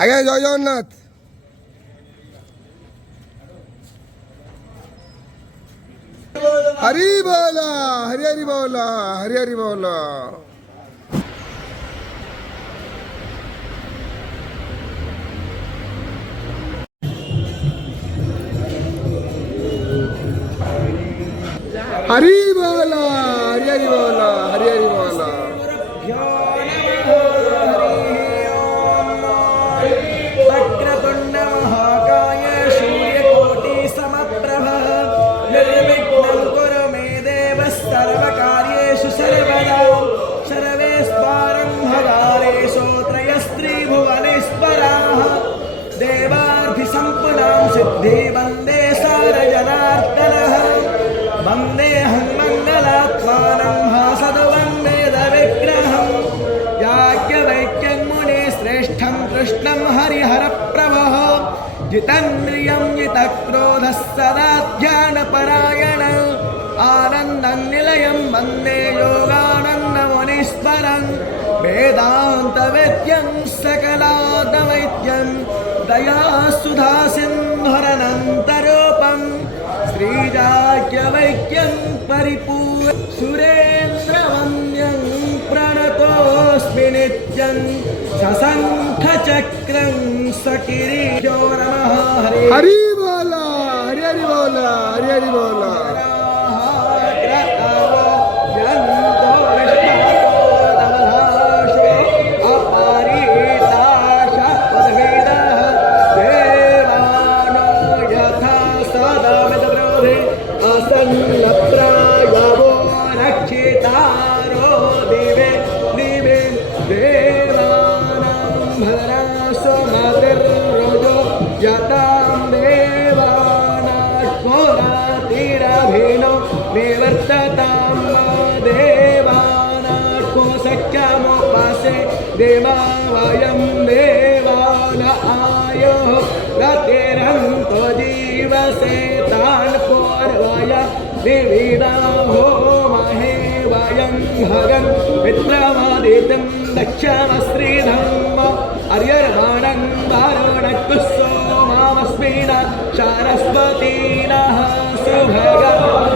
আগে জয় জগন্নাথ। हरी बोला, हरी हरी बोला, हरी हरी बोला। हरी बोला, हरी हरी बोला, हरी हरी बोला। वक्रतुंड महाकाय सूर्यकोटि समप्रभ निर्विघ्नं कुरु मे देव सर्वकार्येषु सर्वदा सर्वेस्वारं भगारेषु त्रयस्त्रिभुवनेश्वराः देवार्थिसम्पदां सिद्धि वन्दे सारजनार्दनः वन्देऽहं मङ्गलात्मानं भासदवन्देदविग्रहं याज्ञवल्क्यं मुनिश्रेष्ठं कृष्णं हरिहरप्रभः जितेन्द्रियं जितक्रोधः सदा ध्यानपरायण आनन्दं निलयं वन्दे योगानन्दमुनीश्वरं वेदान्तवेद्यं सकलादवैद्यं दयासुधासिन्धुरनन्तरूपं श्रीराज्यवैद्यं परिपूर्ण सुरेन्द्रवन्द्यं प्रणतोऽस्मि नित्यं सशङ्खचक्रं सकिरीटो नमः हरी बोला, हरी हरी बोला, हरी हरी बोला। देवा वयं देवान आयो रतिरन्तो जीवसे तान् पूर्वय विविधा होमहे वयं भगन् मित्रमादितं दक्षमश्रीधम्म अर्यर्वाणं वारुणकुसोमामस्मिन् सारस्वतीनः सुभग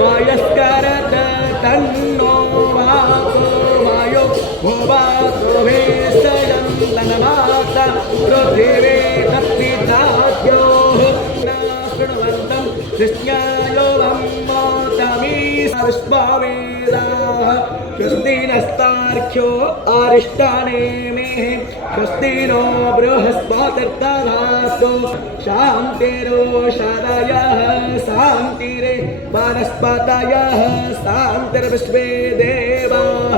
वयस्करत तन्नो वाको वायो भुवातो भेषजं तन्माता पृथिवे तत्पिताद्योः न शृण्वन्तं कृष्ण्यायो विश्वावेदाः स्वस्ति नस्तार्क्ष्यो आरिष्टाने मे स्वस्ति नो बृहस्पतिर्दधातु शान्तिरोषधयः शान्तिरे वनस्पतयः शान्तिर्विश्वे देवाः